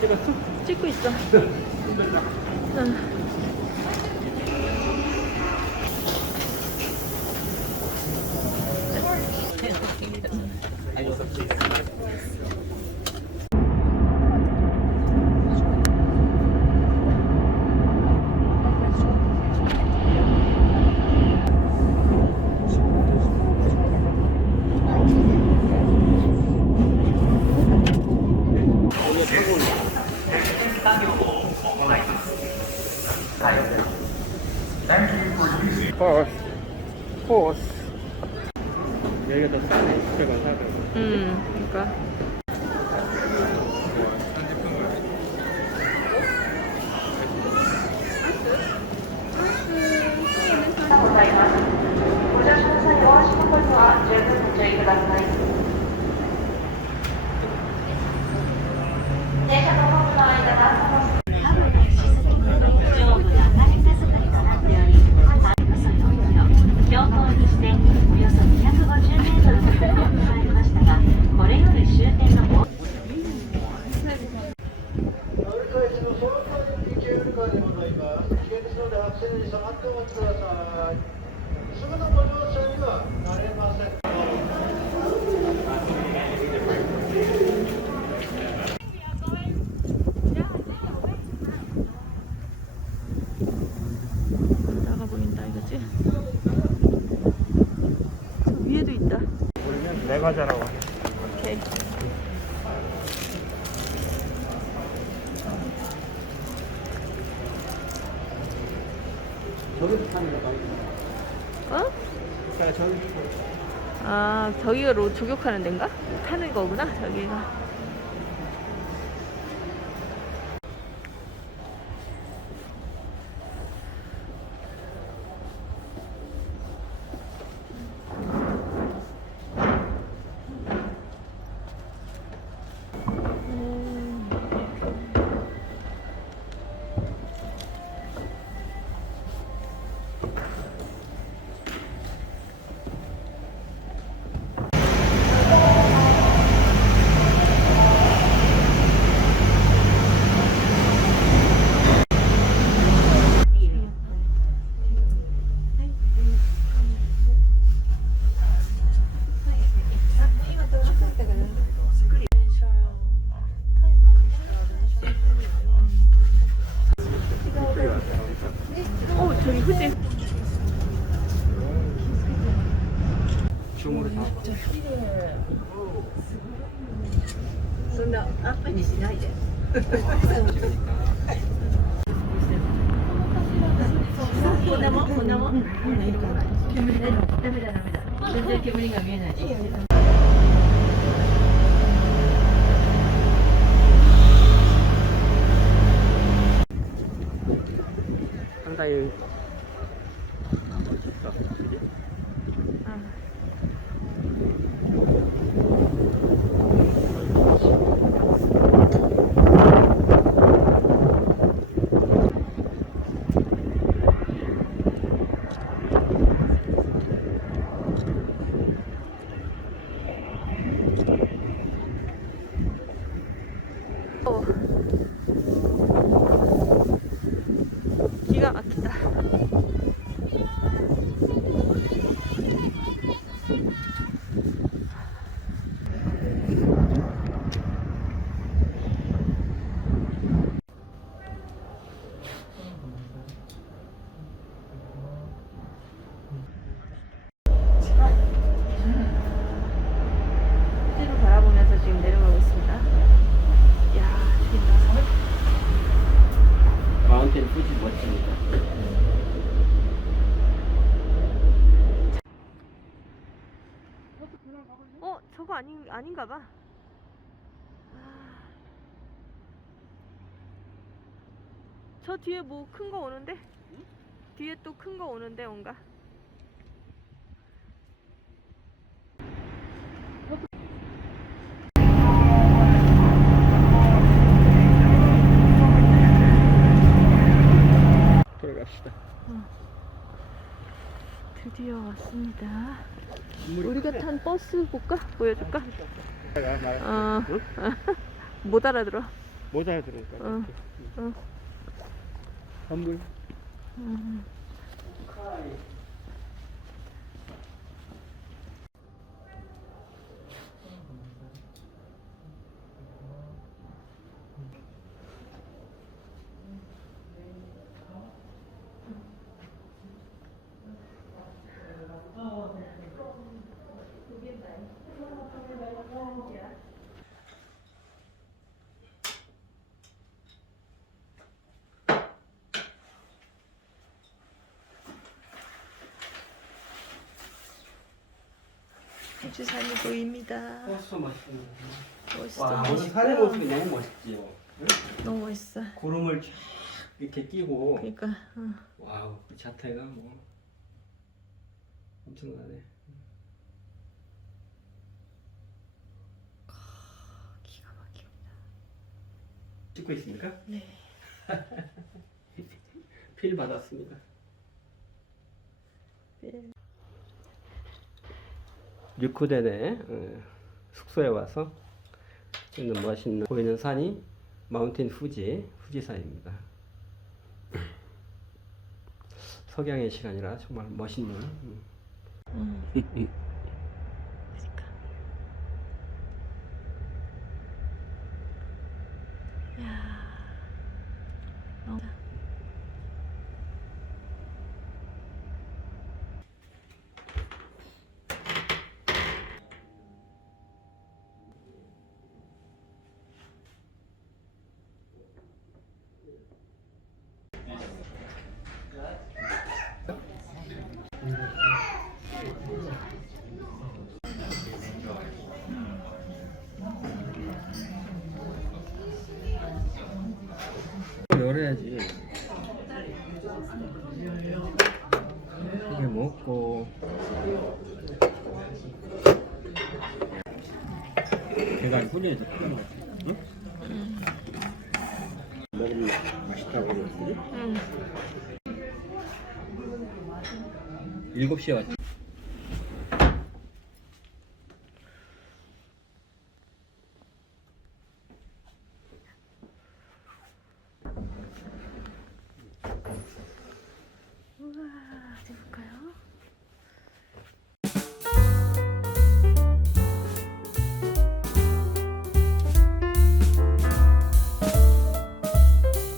찍었어? 찍고 있어. 응. 버스, 버스. 여기가 더 싸네. 600원, 400원. 그러니까. 나가 보인다 이거지? 저 위에도 있다. 우리는 내가 자라고. 오케이. 저기서 타는 거다. 어? 자, 저기. 아, 저기가 조격하는 데인가? 타는 거구나, 저기가. 저기 후지. 중으로 다. そんなアップにしないで。こんなもん、こんなもん。煙出る。ダメだ、ダメだ。全然煙が見えない。 상당히 기가 막히다. 후지로 바라보면서 지금 내려가고 있습니다. 이야, 죽인다. 마운틴 후지 멋집니다. 저거 아닌가 봐. 저 뒤에 뭐 큰 거 오는데? 뒤에 또 큰 거 오는데 뭔가? 돌아갑시다. 드디어 왔습니다. 우리가 탄 버스 볼까? 보여줄까? 내가 어. 못 알아들어. 못 알아들으니까. 어. 어. 선물. 후지산이 보입니다. 버스 멋있네. 멋있어. 와, 오늘 멋있다. 산의 모습이 너무 멋있지요. 너무 멋있어. 구름을 쫙 이렇게 끼고. 그러니까. 와우, 그 자태가 뭐 엄청나네. 기가 막힙니다. 찍고 있습니까? 네. 필 받았습니다. 네. 류쿠덴의 숙소에 와서 있는 멋있는 보이는 산이 마운틴 후지산입니다. 석양의 시간이라 정말 멋있는. 그러니까. 야. 너무. 열어야지. 이게 먹고 걔가 훈련해서 필요한 것 같아. 응? 먹으면 맛있다고 그러는데? 7시에 왔지.